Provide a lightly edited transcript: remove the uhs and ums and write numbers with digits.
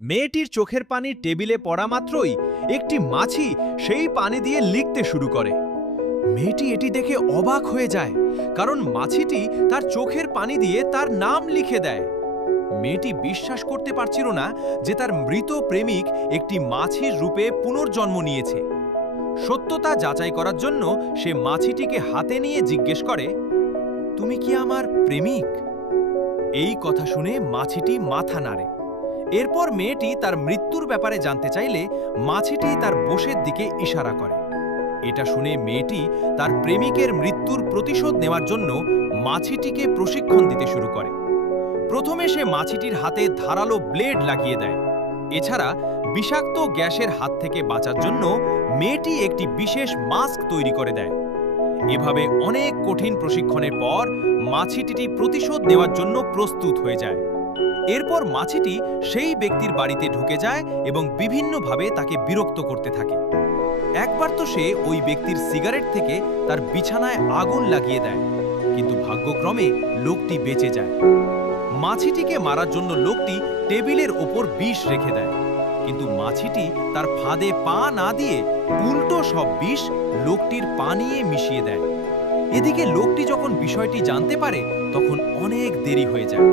মেয়েটির চোখের পানি টেবিলে পড়া মাত্রই একটি মাছি সেই পানি দিয়ে লিখতে শুরু করে। মেয়েটি এটি দেখে অবাক হয়ে যায়, কারণ মাছিটি তার চোখের পানি দিয়ে তার নাম লিখে দেয়। মেয়েটি বিশ্বাস করতে পারছিল না যে তার মৃত প্রেমিক একটি মাছির রূপে পুনর্জন্ম নিয়েছে। সত্যতা যাচাই করার জন্য সে মাছিটিকে হাতে নিয়ে জিজ্ঞেস করে, "তুমি কি আমার প্রেমিক?" এই কথা শুনে মাছিটি মাথা নাড়ে। এরপর মেয়েটি তার মৃত্যুর ব্যাপারে জানতে চাইলে মাছিটি তার বসের দিকে ইশারা করে। এটা শুনে মেয়েটি তার প্রেমিকের মৃত্যুর প্রতিশোধ নেওয়ার জন্য মাছিটিকে প্রশিক্ষণ দিতে শুরু করে। প্রথমে সে মাছিটির হাতে ধারালো ব্লেড লাগিয়ে দেয়। এছাড়া বিষাক্ত গ্যাসের হাত থেকে বাঁচার জন্য মেয়েটি একটি বিশেষ মাস্ক তৈরি করে দেয়। এভাবে অনেক কঠিন প্রশিক্ষণের পর মাছিটি প্রতিশোধ নেওয়ার জন্য প্রস্তুত হয়ে যায়। এরপর মাছিটি সেই ব্যক্তির বাড়িতে ঢুকে যায় এবং বিভিন্নভাবে তাকে বিরক্ত করতে থাকে। একবার তো সে ওই ব্যক্তির সিগারেট থেকে তার বিছানায় আগুন লাগিয়ে দেয়, কিন্তু ভাগ্যক্রমে লোকটি বেঁচে যায়। মাছিটিকে মারার জন্য লোকটি টেবিলের ওপর বিষ রেখে দেয়, কিন্তু মাছিটি তার ফাঁদে পা না দিয়ে উল্টো সব বিষ লোকটির পা নিয়ে মিশিয়ে দেয়। এদিকে লোকটি যখন বিষয়টি জানতে পারে তখন অনেক দেরি হয়ে যায়।